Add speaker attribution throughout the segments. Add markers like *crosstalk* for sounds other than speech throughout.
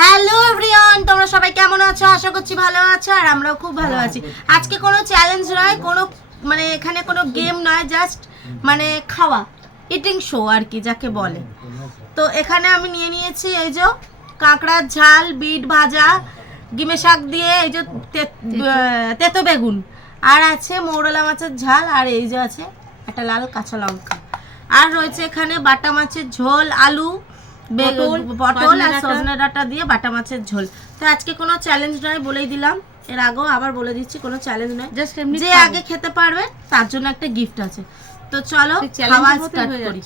Speaker 1: Hello everyone তোমরা সবাই কেমন আছো? আশা করছি ভালো আছো আর আমরাও খুব ভালো আছি। আজকে কোনো চ্যালেঞ্জ নয় কোনো মানে এখানে কোনো গেম নয় জাস্ট মানে খাওয়া ইটিং শো আর কি যাকে বলে। তো এখানে আমি নিয়ে নিয়েছি এই যে কাঁকড়ার ঝাল বিট ভাজা গিমে শাক দিয়ে এই যে তেতো বেগুন। আর আছে মৌরলা মাছের ঝাল আর এই যে আছে একটা লাল কাঁচা লঙ্কা। আর রয়েছে এখানে বাটা মাছের ঝোল আলু পটল আর সজনে ডাঁটা। দিয়ে বাটা মাছের ঝোল। তো আজকে কোনো চ্যালেঞ্জ নয় বলেই দিলাম। এর আগেও আবার বলে দিচ্ছি কোনো চ্যালেঞ্জ নয়।
Speaker 2: জাস্ট এমনি
Speaker 1: যে আগে খেতে পারবে তার জন্য একটা গিফট আছে। তো চলো খাওয়া স্টার্ট করি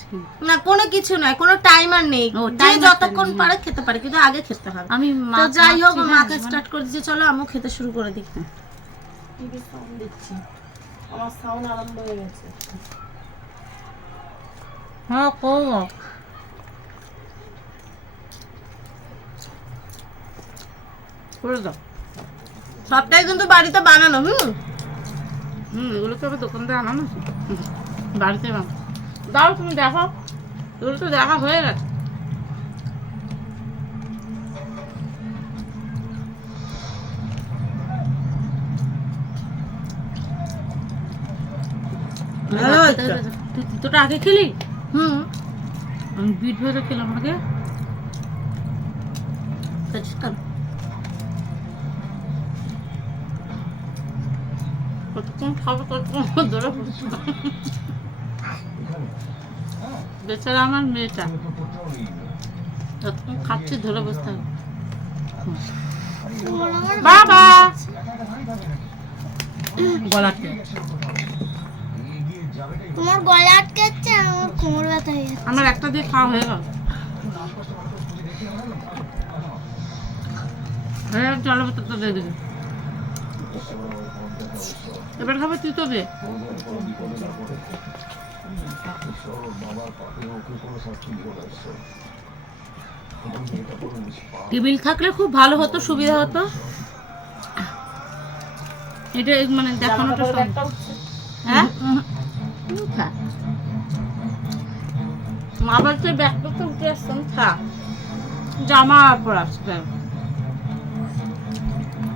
Speaker 1: না কোনো কিছু নয় কোনো টাইমার নেই। যে যতক্ষণ। পারে খেতে পারে কিন্তু আগে খেতে হবে।
Speaker 2: আমি
Speaker 1: তো যাই হোক মাকে
Speaker 2: হ্যাঁ,
Speaker 1: স্টার্ট করে দিচ্ছি। চলো আমিও খেতে শুরু করে দিই।
Speaker 3: আমার সাউন্ড আরম্ভ হয়ে গেছে।
Speaker 2: হ্যাঁ করব করে দাও।
Speaker 1: সবটাই কিন্তু বাড়িতে বানানো হুম?
Speaker 2: হুম এগুলোকে আবার দোকান থেকে আনানো হুম, বাড়িতে বানানো দাও তুমি দেখো এগুলো তো দেখা হয়ে গেছে। তুই তিতোটা আগে খেলি?
Speaker 1: হুম।
Speaker 2: আমি বিট ভেজে খেলাম আগে।
Speaker 1: খাচ্ছিস
Speaker 2: কতক্ষণ খাব কতক্ষণ ধরে। বেচারা আমার মেয়েটা। যতক্ষণ খাচ্ছি ধরে বসতে হবে বাবা!
Speaker 4: তোমার গলা আটকাচ্ছে আমার কোমর ব্যথা হয়ে যাচ্ছে।
Speaker 2: আমার একটা দিয়ে খাওয়া হয়ে গেল। হ্যাঁ জলের বোতলটা দিয়ে দিবি। এবার খাবে তুই তো দে। টেবিল থাকলে খুব ভালো হতো সুবিধা হতো। এটা মানে দেখানোটা সব হ্যাঁ? মা বলছে ব্যাগটা তো উঠে আসতাম খা। জামা পর আসবে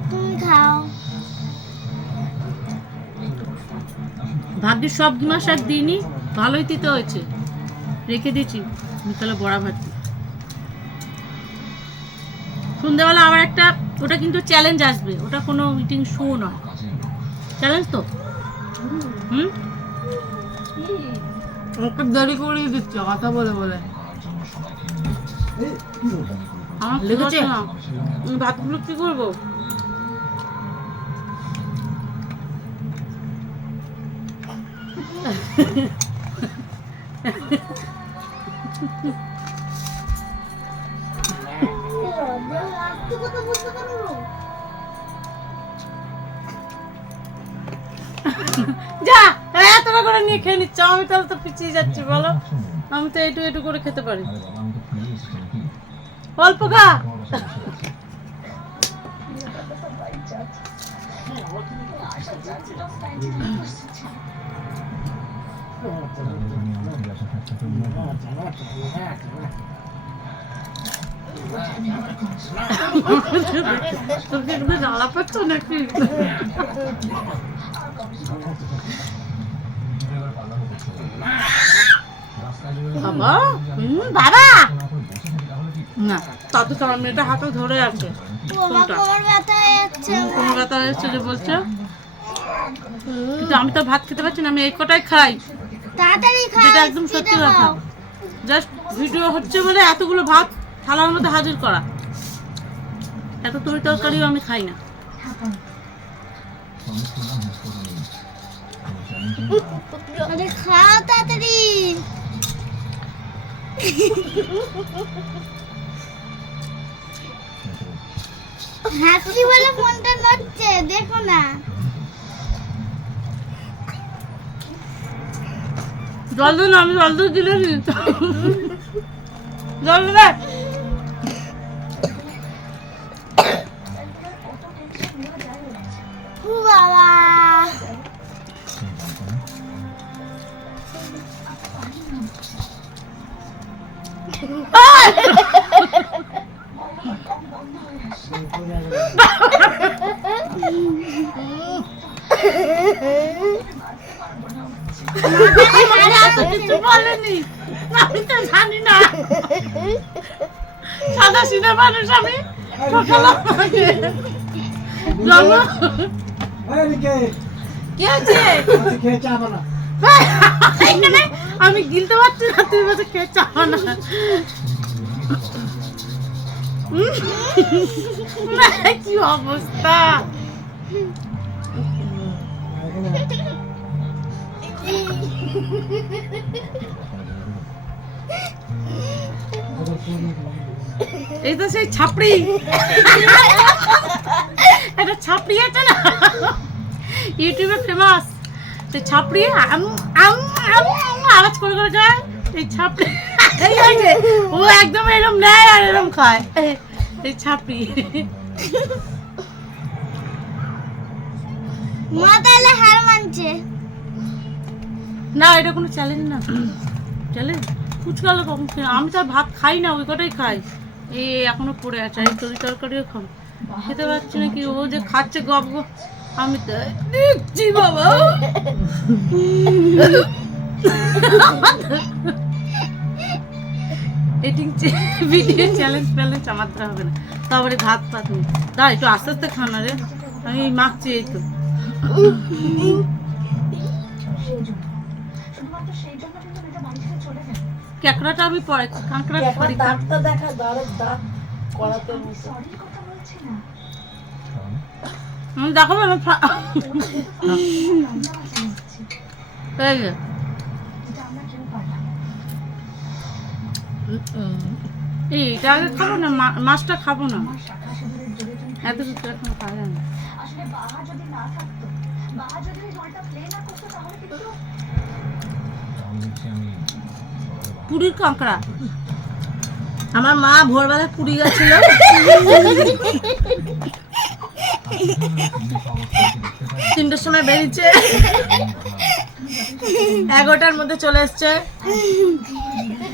Speaker 4: তুমি খাও।
Speaker 2: ভাগ্যের সব মাস আর দিইনি ভালোই তিতে হয়েছে। রেখে দিয়েছি বিকালে বড়া ভাজি সন্ধ্যেবেলা আবার একটা ওটা কিন্তু চ্যালেঞ্জ আসবে ওটা কোনো ইটিং শো নয়। চ্যালেঞ্জ তো? হুম?
Speaker 1: ওকে দেরি করিয়ে দিচ্ছ কথা বলে বলে।
Speaker 2: আমার ভাতগুলো কি করব? যা এতটা করে নিয়ে খেয়ে নিচ্ছ। আমি তাহলে তো পিছিয়ে যাচ্ছি বলো। আমি তো এইটু এইটু করে খেতে পারি। অল্প খা। তোকে জ্বালা পাচ্ছ নাকি বাবা হুম বাবা। না তাতে তো আমার মেয়েটা হাতে ধরে আছে।
Speaker 4: তোমার
Speaker 2: কোনটা?
Speaker 4: কোমর ব্যথা
Speaker 2: হয়েছে যে বলছো? কিন্তু আমি তো ভাত খেতে পারছি না আমি এই কটাই খাই। যেটা একদম সত্যি কথা। জাস্ট ভিডিও হচ্ছে বলে এতগুলো ভাত থালার মধ্যে হাজির করা। এত তরি তরকারিও আমি খাই না।
Speaker 4: খাও তাড়াতাড়ি। হাসি বলে ফোনটা নড়ছে? দেখো না।
Speaker 2: Dallı abi dallı
Speaker 4: dileriz. dallı
Speaker 2: ver. Huvala. Ay! *laughs* বলেনি আমি তো জানি না। সাদা সিনা মানুষ আমি। আমি গিলতে পারছি না তুই বলছে খেয়ে চাও না, কি অবস্থা? এই তো সেই ছাপড়ি। একটা ছাপড়ি আছে না? ইউটিউবে ফেমাস সেই ছাপড়ি, আম আম আম আওয়াজ করে করে যায় এই ছাপড়ি ও একদম এরকম নেয় আর এরকম খায়। এই ছাপড়ি।
Speaker 4: মা তাহলে হার মানছে।
Speaker 2: না, এটা কোনো চ্যালেঞ্জ না। চ্যালেঞ্জ ফুচকা হলো কখন আমি তো ভাত খাই না, ওই কটাই খাই। এই এখনও পড়ে আছে এই তরি তরকারিও খাম খেতে পারছি না কি, ও যে খাচ্ছে গপ গপ। আমি তো দিচ্ছি বাবা। এটিং ভিডিও চ্যালেঞ্জ ফ্যালেঞ্জ আমার হবে না। তারপরে ভাত ফাত নেই। দাঁড়া, একটু আস্তে আস্তে খানা রে। আমি মাখছি এই তো। ক্যাকড়াটা আমি পরে কাঁকড়া পরে।
Speaker 3: দাঁতটা দেখা দাঁড়ের দাঁত করাতে
Speaker 2: আমি দেখাবো না। এই যে। এই এটা আগে খাব না মা- মাছটা খাব না। এত কিছু এখন খাওয়া যায় না। পুরীর কাঁকড়া।
Speaker 1: আমার মা ভোরবেলা পুরী গেছিল। তিনটের সময় বেরিয়েছে। এগারোটার মধ্যে চলে এসছে।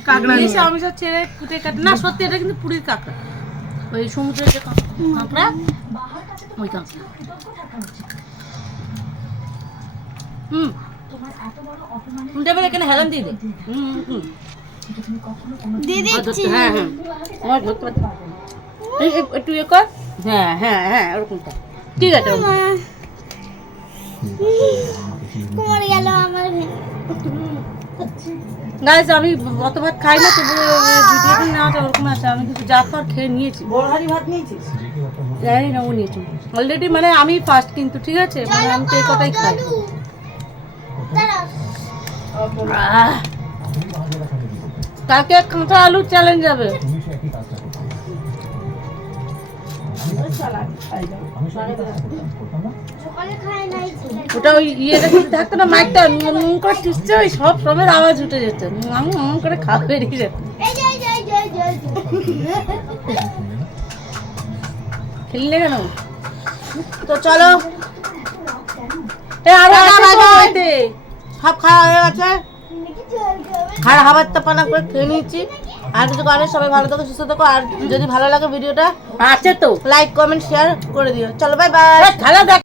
Speaker 1: কাঁকড়া নিয়ে।
Speaker 2: আমি সব ছেড়ে কুটে কাটে। না সত্যি এটা কিন্তু পুরীর কাঁকড়া। ওই সমুদ্রের যে কাঁকড়া ওই কাঁকড়া। হুম।
Speaker 1: এবার এখানে হেলান দিয়ে দে।
Speaker 2: হুম হুম
Speaker 4: দিয়ে দিচ্ছি।
Speaker 2: হ্যাঁ হ্যাঁ। আমার ধরতে পারতে এই, এই, একটু ইয়ে কর। হ্যাঁ হ্যাঁ হ্যাঁ ওরকমটা ঠিক আছে
Speaker 4: মা। গেল আমার
Speaker 2: গাইজ আমি অত ভাত খাই না তবু ভিডিওটা নেওয়াটা ওরকম আছে। আমি কিন্তু যা খাওয়ার খেয়ে নিয়েছি।
Speaker 3: ভাত নিয়েছিস?
Speaker 2: জানি না ও নিয়েছি। অলরেডি মানে আমি ফার্স্ট কিন্তু ঠিক আছে? মানে আমি তো এই কথাই খাই! কালকে কাঁচা আলু চ্যালেঞ্জ যাবে ওটা ওই ইয়েটা যদি থাকতো না মাইকটা নুন করে টিসছে ওই সব সবের আওয়াজ উঠে যেত আমি এমন করে খাওয়া বেরিয়ে যেত খেললে কেন?
Speaker 1: তো চলো।
Speaker 2: এ আরও
Speaker 1: সব খাওয়া হয়ে গেছে? খারাপ খাবার তো পানা করে খেয়ে নিয়েছি। আর কিছু করে সবাই ভালো থাকো সুস্থ থাকো। আর যদি ভালো লাগে ভিডিওটা
Speaker 2: আছে তো।
Speaker 1: লাইক কমেন্ট শেয়ার করে দিও। চলো বাই বাই
Speaker 2: খেলা দেখ।